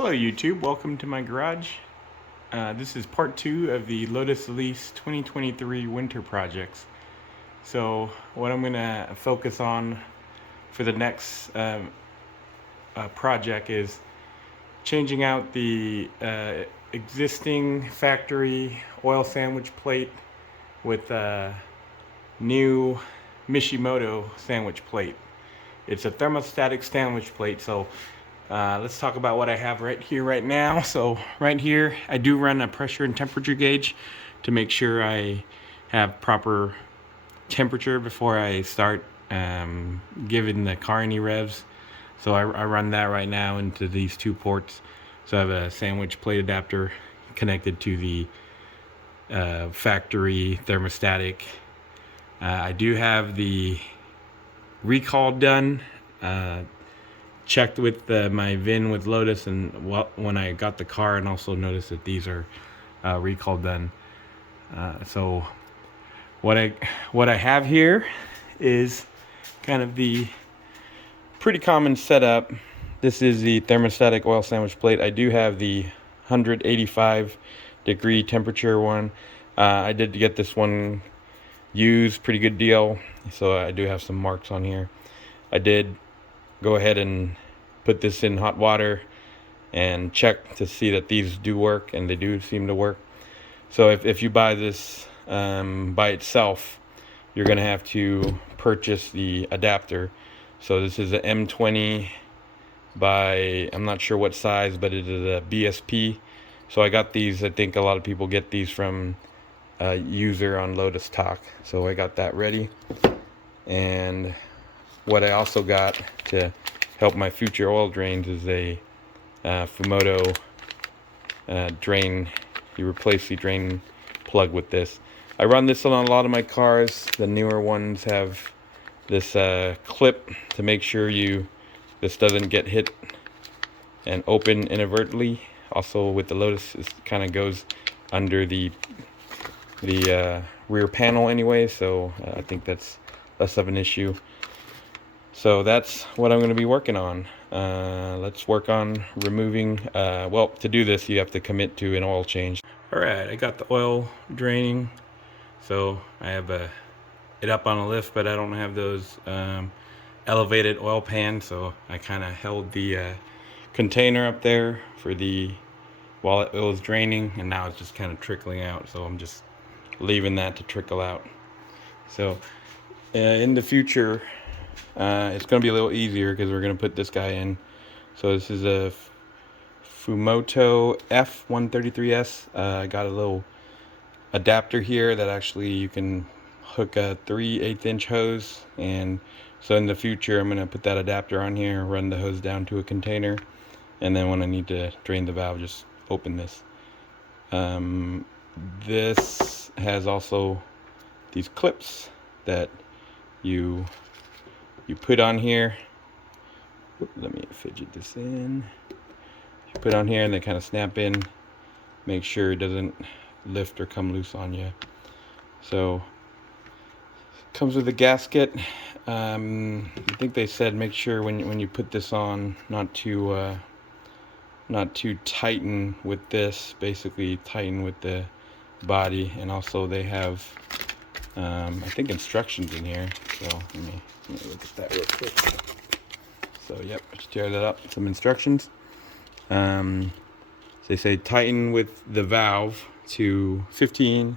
Hello YouTube, welcome to my garage. This is part 2 of the Lotus Elise 2023 winter projects. So what I'm going to focus on for the next project is changing out the existing factory oil sandwich plate with a new Mishimoto sandwich plate. It's a thermostatic sandwich plate, so let's talk about what I have right here right now. So right here I do run a pressure and temperature gauge to make sure I have proper temperature before I start giving the car any revs. So I run that right now into these two ports. So I have a sandwich plate adapter connected to the factory thermostatic. I do have the recall done. Checked with my VIN with Lotus, and when I got the car, and also noticed that these are recall done. So what I have here is kind of the pretty common setup. This is the thermostatic oil sandwich plate. I do have the 185-degree temperature one. I did get this one used, pretty good deal, so I do have some marks on here. I did go ahead and put this in hot water and check to see that these do work, and they do seem to work. So if you buy this by itself, you're gonna have to purchase the adapter. So this is a M20 by, I'm not sure what size, but it is a BSP. So I got these, I think a lot of people get these from a user on Lotus Talk. So I got that ready. And what I also got to help my future oil drains is a Fumoto drain. You replace the drain plug with this. I run this on a lot of my cars. The newer ones have this clip to make sure this doesn't get hit and open inadvertently. Also with the Lotus, it kind of goes under the rear panel anyway, so I think that's less of an issue. So that's what I'm going to be working on. Let's work on removing, well, to do this you have to commit to an oil change. Alright, I got the oil draining. So I have it up on a lift, but I don't have those elevated oil pans, so I kind of held the container up there for while it was draining, and now it's just kind of trickling out, so I'm just leaving that to trickle out. So in the future, it's going to be a little easier because we're going to put this guy in. So this is a Fumoto F133S. I got a little adapter here that actually you can hook a 3/8 inch hose, and so in the future I'm going to put that adapter on here, run the hose down to a container, and then when I need to drain the valve, just open this. This has also these clips that you put on here. Let me fidget this in. You put on here and they kind of snap in. Make sure it doesn't lift or come loose on you. So comes with a gasket. I think they said make sure when you put this on not to tighten with this. Basically tighten with the body, and also they have I think instructions in here. So let me look at that real quick. So yep, just tear that up. Some instructions. So they say tighten with the valve to 15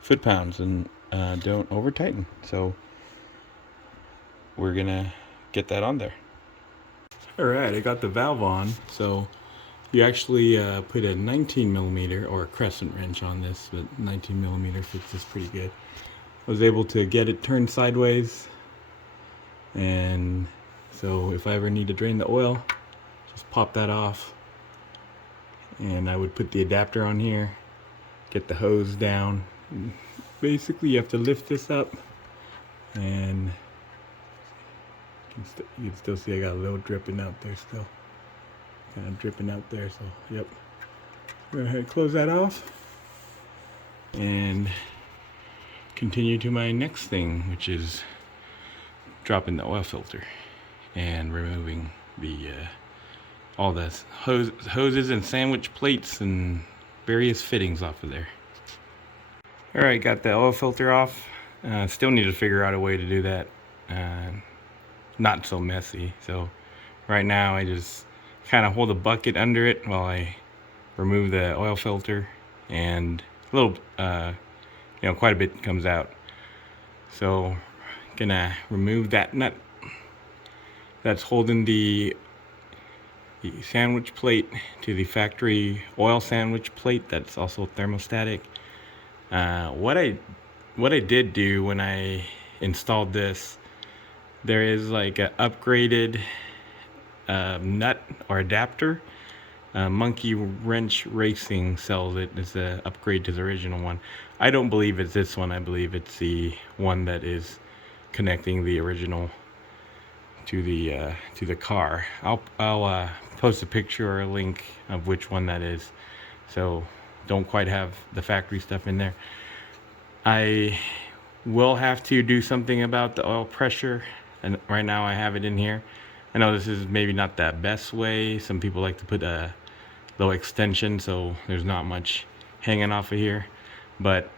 foot-pounds, and don't over tighten. So we're gonna get that on there. Alright, I got the valve on. So you actually put a 19mm or a crescent wrench on this, but 19mm fits this pretty good. I was able to get it turned sideways, and so if I ever need to drain the oil, just pop that off, and I would put the adapter on here, get the hose down. Basically you have to lift this up, and you can still see I got a little dripping out there still. Kind of dripping out there, so yep. Go ahead and close that off and continue to my next thing, which is dropping the oil filter and removing the all this hoses and sandwich plates and various fittings off of there. All right, got the oil filter off. Still need to figure out a way to do that not so messy. So right now I just kind of hold a bucket under it while I remove the oil filter, and a little quite a bit comes out. So gonna remove that nut that's holding the sandwich plate to the factory oil sandwich plate that's also thermostatic. What I did do when I installed this, there is like an upgraded nut or adapter. Monkey Wrench Racing sells it as an upgrade to the original one. I don't believe it's this one. I believe it's the one that is connecting the original to the car. I'll post a picture or a link of which one that is. So don't quite have the factory stuff in there. I will have to do something about the oil pressure, and right now I have it in here. I know this is maybe not the best way. Some people like to put a low extension so there's not much hanging off of here, but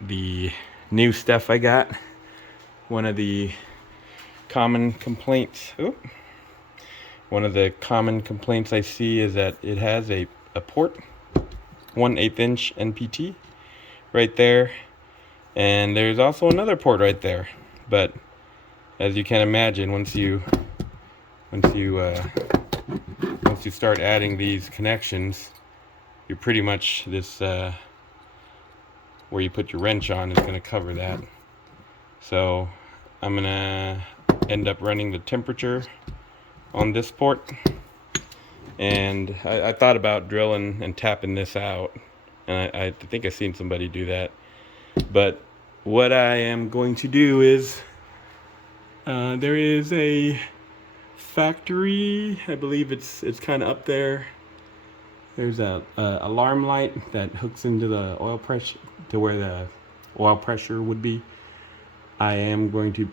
the new stuff I got, one of the common complaints I see is that it has a port 1/8 inch NPT right there, and there's also another port right there. But as you can imagine, once you start adding these connections, you're pretty much this where you put your wrench on is going to cover that. So I'm gonna end up running the temperature on this port, and I thought about drilling and tapping this out, and I think I've seen somebody do that. But what I am going to do is there is a factory, I believe it's kind of up there. There's a alarm light that hooks into the oil pressure to where the oil pressure would be. I am going to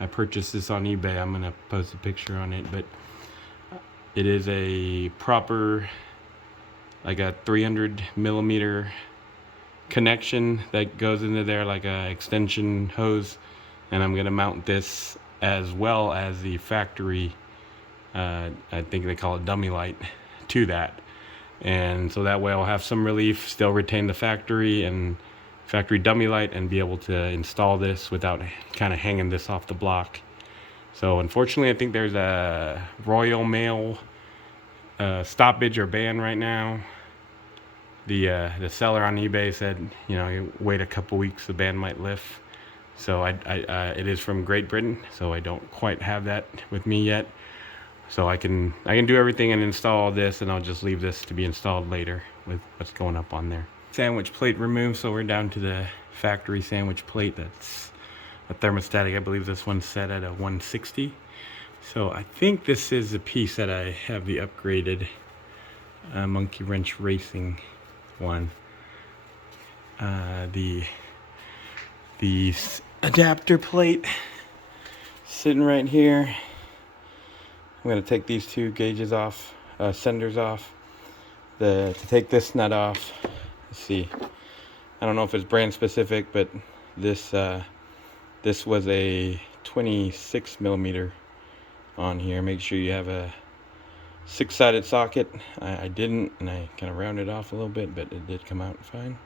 I purchased this on eBay. I'm going to post a picture on it, but it is a proper, like a 300 millimeter connection that goes into there like a extension hose, and I'm going to mount this as well as the factory, I think they call it dummy light, to that. And so that way I'll have some relief, still retain the factory dummy light, and be able to install this without kind of hanging this off the block. So unfortunately, I think there's a Royal Mail stoppage or ban right now. The seller on eBay said, you wait a couple weeks, the ban might lift. So it is from Great Britain, so I don't quite have that with me yet. So I can do everything and install this, and I'll just leave this to be installed later with what's going up on there. Sandwich plate removed, so we're down to the factory sandwich plate. That's a thermostatic. I believe this one's set at a 160. So I think this is the piece that I have the upgraded Monkey Wrench Racing one. The adapter plate sitting right here. I'm going to take these two gauges off, senders off. To take this nut off, let's see, I don't know if it's brand specific, but this was a 26 millimeter on here. Make sure you have a 6-sided socket. I didn't, and I kind of rounded off a little bit, but it did come out fine.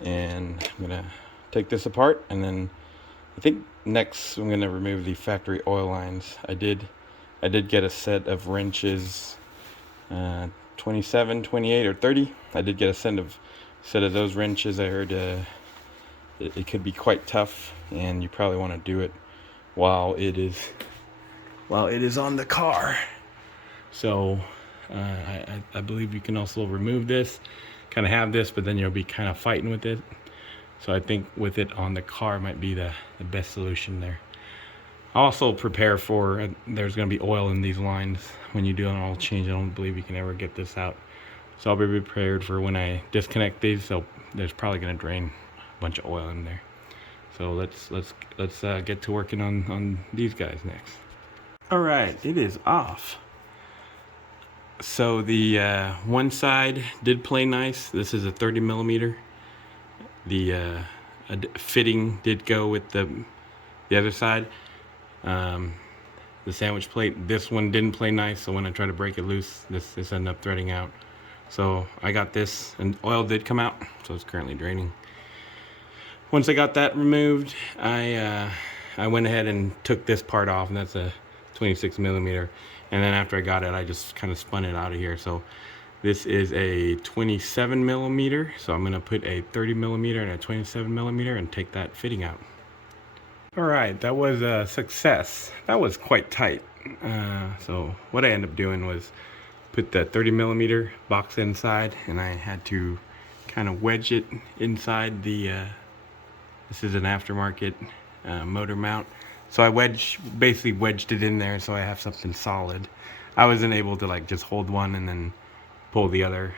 And I'm going to take this apart, and then I think next I'm going to remove the factory oil lines. I did get a set of wrenches, 27, 28, or 30. I did get a set of those wrenches. I heard it could be quite tough, and you probably want to do it while it is on the car. So I believe you can also remove this, kind of have this, but then you'll be kind of fighting with it. So I think with it on the car might be the best solution there. Also prepare for, there's going to be oil in these lines when you do an oil change. I don't believe you can ever get this out. So I'll be prepared for when I disconnect these. So there's probably going to drain a bunch of oil in there. So let's get to working on these guys next. All right, it is off. So the one side did play nice. This is a 30 millimeter. The fitting did go with the other side. The sandwich plate, this one didn't play nice, so when I tried to break it loose, this ended up threading out. So I got this, and oil did come out, so it's currently draining. Once I got that removed, I went ahead and took this part off, and that's a 26 millimeter. And then after I got it, I just kind of spun it out of here. So this is a 27 millimeter. So I'm gonna put a 30 millimeter and a 27 millimeter and take that fitting out. All right, that was a success. That was quite tight. So what I ended up doing was put the 30 millimeter box inside, and I had to kind of wedge it inside the, this is an aftermarket motor mount. So I basically wedged it in there so I have something solid. I wasn't able to like just hold one and then pull the other.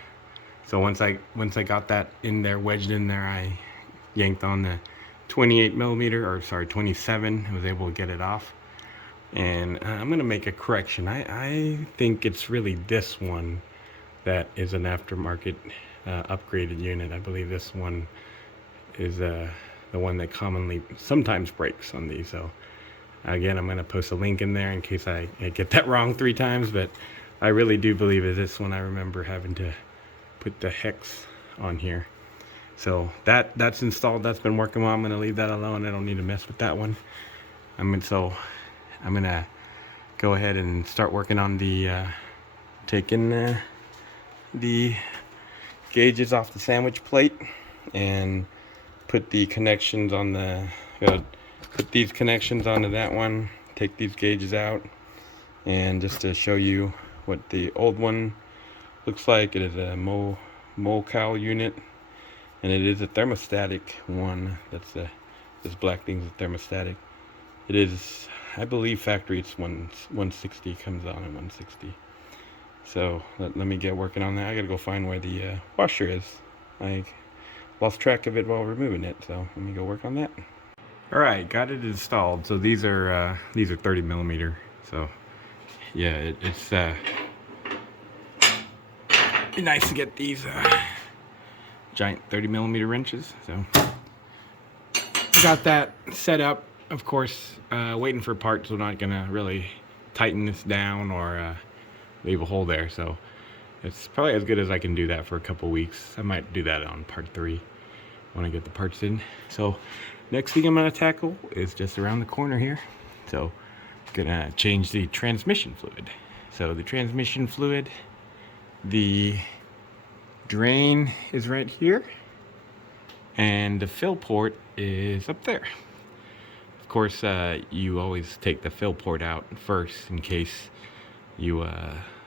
So once I got that in there, wedged in there, I yanked on the 28 millimeter, or sorry, 27. I was able to get it off. And I'm gonna make a correction. I think it's really this one that is an aftermarket upgraded unit. I believe this one is the one that commonly sometimes breaks on these. So again, I'm gonna post a link in there in case I get that wrong 3 times, but I really do believe it's this one. I remember having to put the hex on here. So that's installed, that's been working well. I'm gonna leave that alone. I don't need to mess with that one. So I'm gonna go ahead and start working on the taking the gauges off the sandwich plate and put the connections on the put these connections onto that one, take these gauges out, and just to show you what the old one looks like. It is a Mocal unit, and it is a thermostatic one. That's this black thing's a thermostatic. It is, I believe, factory it's 160, comes on at 160. So let me get working on that. I gotta go find where the washer is. I lost track of it while removing it, so let me go work on that. All right, got it installed. So these are 30 millimeter. So yeah, it's be nice to get these giant 30 millimeter wrenches. So got that set up. Of course, waiting for parts. We're not gonna really tighten this down or leave a hole there. So it's probably as good as I can do that for a couple weeks. I might do that on part 3 when I get the parts in. So next thing I'm gonna tackle is just around the corner here. So gonna change the transmission fluid. So the transmission fluid, the drain is right here, and the fill port is up there. Of course, you always take the fill port out first in case you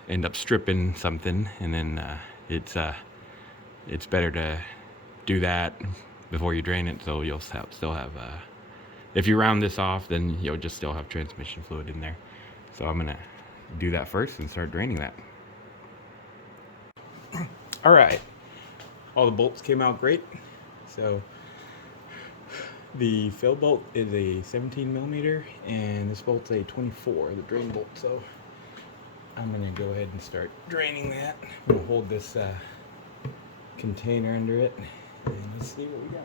end up stripping something, and then it's better to do that before you drain it, so you'll still have if you round this off, then you'll just still have transmission fluid in there. So I'm gonna do that first and start draining that. All right, all the bolts came out great. So the fill bolt is a 17 millimeter, and this bolt's a 24, the drain bolt. So I'm gonna go ahead and start draining that. I'm gonna hold this container under it, and let's see what we got.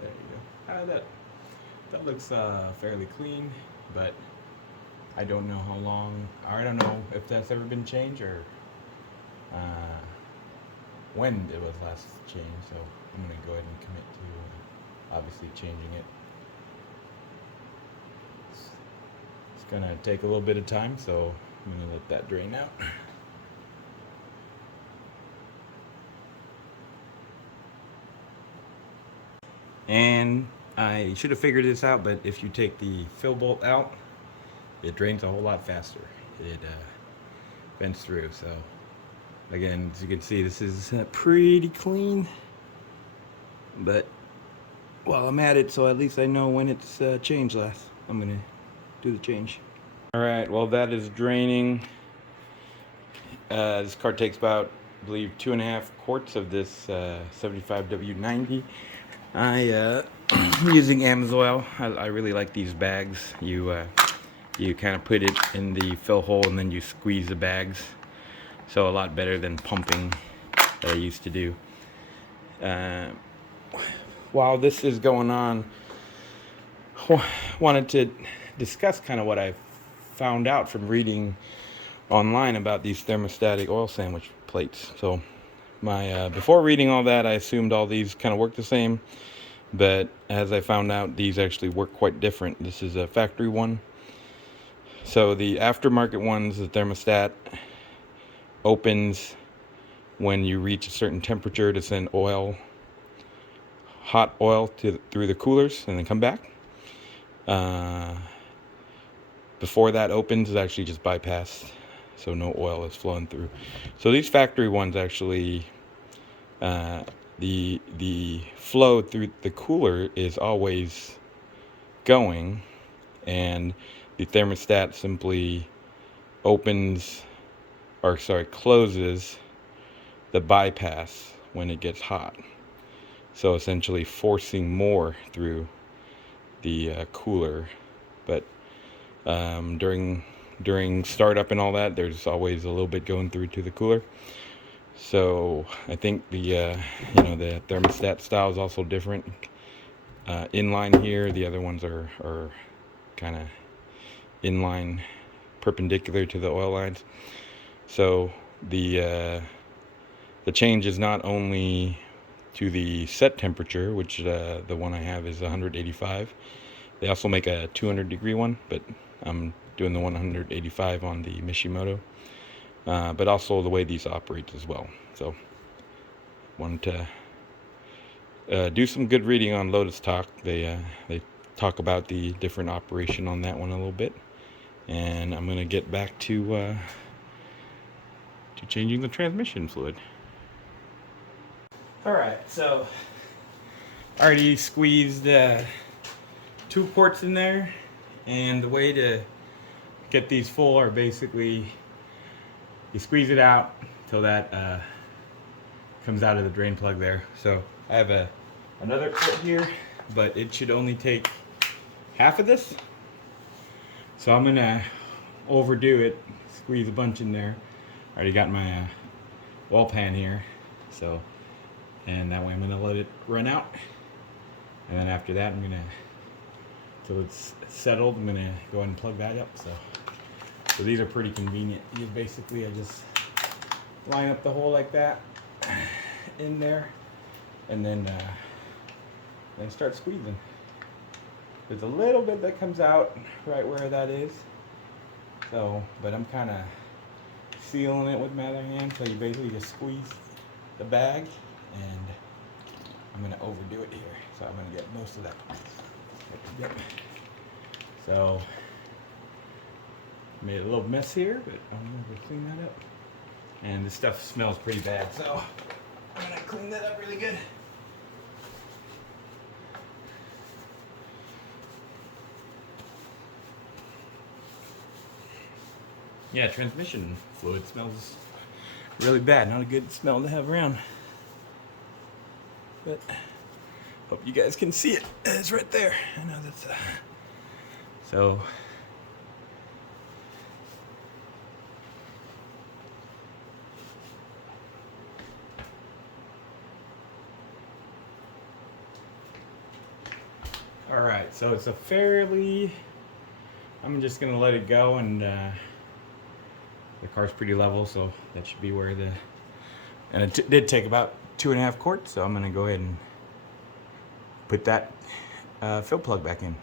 There you go. That looks fairly clean, but I don't know how long, or I don't know if that's ever been changed or when it was last changed. So I'm gonna go ahead and commit to obviously changing it. It's gonna take a little bit of time, so I'm gonna let that drain out. And I should have figured this out, but if you take the fill bolt out, it drains a whole lot faster. It vents through. So again, as you can see, this is pretty clean, but while I'm at it, so at least I know when it's changed last, I'm gonna do the change. Alright, well that is draining. This car takes about, I believe, 2.5 quarts of this 75W90. I'm using Amsoil. I really like these bags. You kind of put it in the fill hole and then you squeeze the bags. So a lot better than pumping that I used to do. While this is going on, wanted to discuss kind of what I found out from reading online about these thermostatic oil sandwich plates. So before reading all that, I assumed all these kind of work the same, but as I found out, these actually work quite different. This is a factory one. So the aftermarket ones, the thermostat opens when you reach a certain temperature to send oil, hot oil through the coolers and then come back. Before that opens, it's actually just bypassed, so no oil is flowing through. So these factory ones actually, the flow through the cooler is always going, and the thermostat simply closes the bypass when it gets hot. So essentially forcing more through the cooler. But during startup and all that, there's always a little bit going through to the cooler. So I think the thermostat style is also different. Inline here, the other ones are kind of inline, perpendicular to the oil lines. So the change is not only to the set temperature, which the one I have is 185. They also make a 200-degree one, but I'm doing the 185 on the Mishimoto. But also the way these operate as well. So wanted to do some good reading on Lotus Talk. They talk about the different operation on that one a little bit, and I'm gonna get back to changing the transmission fluid. All right, so I already squeezed 2 quarts in there, and the way to get these full are basically you squeeze it out till that comes out of the drain plug there. So I have another quart here, but it should only take half of this. So I'm gonna overdo it, squeeze a bunch in there. I already got my wall pan here, so, and that way I'm gonna let it run out, and then after that I'm gonna, till it's settled, I'm gonna go ahead and plug that up. So these are pretty convenient. I just line up the hole like that in there, and then start squeezing. There's a little bit that comes out right where that is. So, but I'm kind of sealing it with my other hand. So you basically just squeeze the bag, and I'm gonna overdo it here. So I'm gonna get most of that. Yep. So made a little mess here, but I'm gonna clean that up. And this stuff smells pretty bad, so I'm gonna clean that up really good. Yeah, transmission fluid smells really bad. Not a good smell to have around. But hope you guys can see it. It's right there. I know that's so. All right, so it's a fairly. I'm just gonna let it go, and the car's pretty level, so that should be where the. And it did take about 2.5 quarts, so I'm gonna go ahead and put that fill plug back in.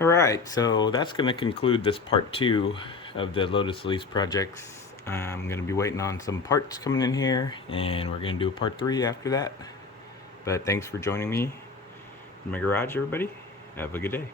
All right, so that's gonna conclude this part 2 of the Lotus Elise projects. I'm gonna be waiting on some parts coming in here, and we're gonna do a part 3 after that. But thanks for joining me in my garage, everybody. Have a good day.